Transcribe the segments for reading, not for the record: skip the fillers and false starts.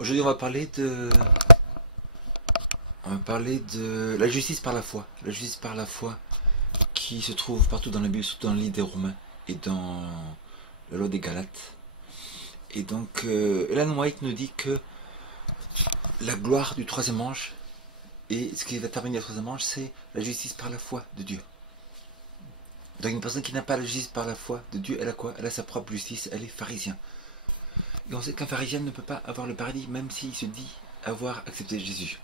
Aujourd'hui, on va parler de la justice par la foi. La justice par la foi qui se trouve partout dans la Bible, surtout dans le livre des Romains et dans la loi des Galates. Et donc, Ellen White nous dit que la gloire du troisième ange et ce qui va terminer le troisième ange, c'est la justice par la foi de Dieu. Donc, une personne qui n'a pas la justice par la foi de Dieu, elle a quoi? Elle a sa propre justice, elle est pharisien. Et on sait qu'un pharisien ne peut pas avoir le paradis, même s'il se dit avoir accepté Jésus.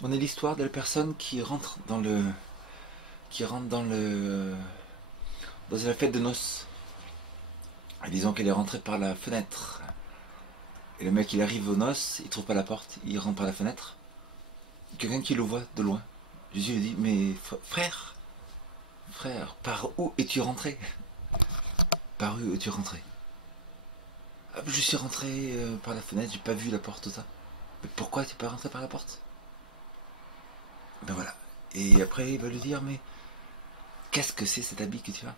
On a l'histoire de la personne qui rentre dans la fête de noces. Et disons qu'elle est rentrée par la fenêtre. Et le mec, il arrive aux noces, il trouve pas la porte, il rentre par la fenêtre. Quelqu'un qui le voit de loin. Jésus lui dit, mais frère, par où es-tu rentré? Par où es-tu rentré? Ah, je suis rentré par la fenêtre, j'ai pas vu la porte, tout ça. Mais pourquoi tu n'es pas rentré par la porte? Ben voilà. Et après, il va lui dire, mais qu'est-ce que c'est cet habit que tu as?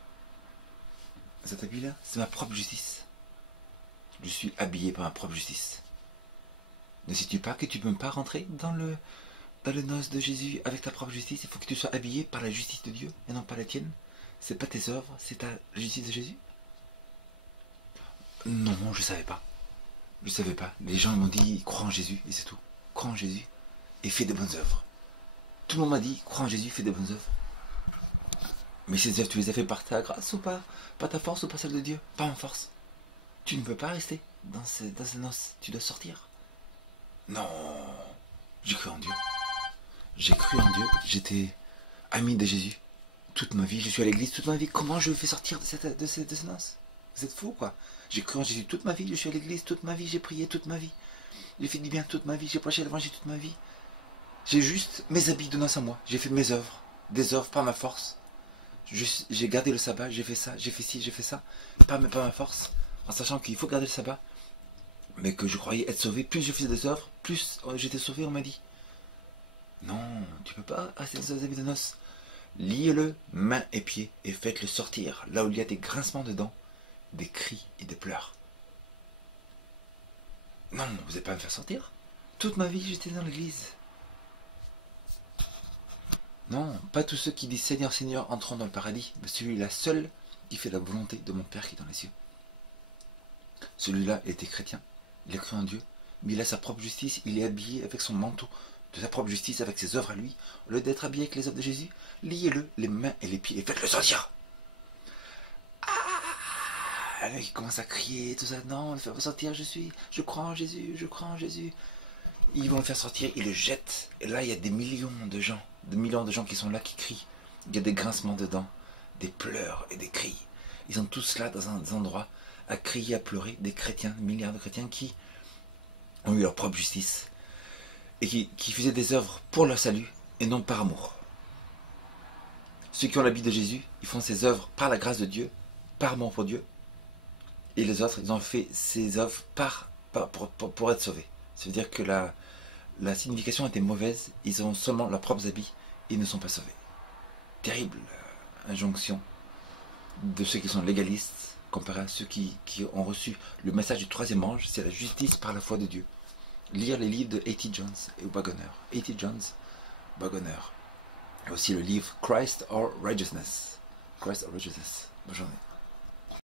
Cet habit-là, c'est ma propre justice. Je suis habillé par ma propre justice. Ne sais-tu pas que tu ne peux pas rentrer dans le noce de Jésus avec ta propre justice? Il faut que tu sois habillé par la justice de Dieu et non pas la tienne. C'est pas tes œuvres, c'est la justice de Jésus. Non, je savais pas. Je savais pas. Les gens m'ont dit, crois en Jésus et c'est tout. Crois en Jésus et fais de bonnes œuvres. Tout le monde m'a dit, crois en Jésus, fais de bonnes œuvres. Mais ces œuvres, tu les as fait par ta grâce ou pas? Par ta force ou par celle de Dieu? Pas en force. Tu ne peux pas rester dans ces noces. Tu dois sortir. Non. J'ai cru en Dieu. J'ai cru en Dieu. J'étais ami de Jésus toute ma vie. Je suis à l'église toute ma vie. Comment je me fais sortir de ces noces? Vous êtes fous, quoi. J'ai cru en Jésus toute ma vie. Je suis à l'église toute ma vie. J'ai prié toute ma vie. J'ai fait du bien toute ma vie. J'ai prêché l'évangile toute ma vie. J'ai juste mes habits de noces à moi. J'ai fait mes œuvres. Des œuvres par ma force. J'ai gardé le sabbat. J'ai fait ça. J'ai fait ci. J'ai fait ça. Pas ma force. En sachant qu'il faut garder le sabbat. Mais que je croyais être sauvé. Plus je faisais des œuvres, plus j'étais sauvé, on m'a dit. Non, tu peux pas rester dans ces habits de noces. Liez-le mains et pieds et faites-le sortir. Là où il y a des grincements de dents, des cris et des pleurs. Non, vous n'allez pas me faire sortir. Toute ma vie, j'étais dans l'église. Non, pas tous ceux qui disent Seigneur, Seigneur entreront dans le paradis, mais celui-là seul qui fait la volonté de mon Père qui est dans les cieux. Celui-là était chrétien, il a cru en Dieu, mais il a sa propre justice, il est habillé avec son manteau de sa propre justice, avec ses œuvres à lui. Au lieu d'être habillé avec les œuvres de Jésus, liez-le les mains et les pieds et faites-le sortir. Ah, là, il commence à crier, tout ça. Non, le faire sortir, je crois en Jésus, je crois en Jésus. Ils vont le faire sortir, ils le jettent. Et là, il y a des millions de gens qui sont là, qui crient. Il y a des grincements de dents, des pleurs et des cris. Ils sont tous là dans un endroit à crier, à pleurer, des chrétiens, des milliards de chrétiens qui ont eu leur propre justice et qui faisaient des œuvres pour leur salut et non par amour. Ceux qui ont l'habit de Jésus, ils font ces œuvres par la grâce de Dieu, par amour pour Dieu, et les autres, ils ont fait ces œuvres pour être sauvés. Ça veut dire que la signification était mauvaise, ils ont seulement leurs propres habits et ils ne sont pas sauvés. Terrible injonction de ceux qui sont légalistes comparé à ceux qui ont reçu le message du troisième ange, c'est la justice par la foi de Dieu. Lire les livres de A.T. Jones et Waggoner. A.T. Jones, Waggoner. Et aussi le livre Christ or Righteousness. Christ or Righteousness. Bonne journée.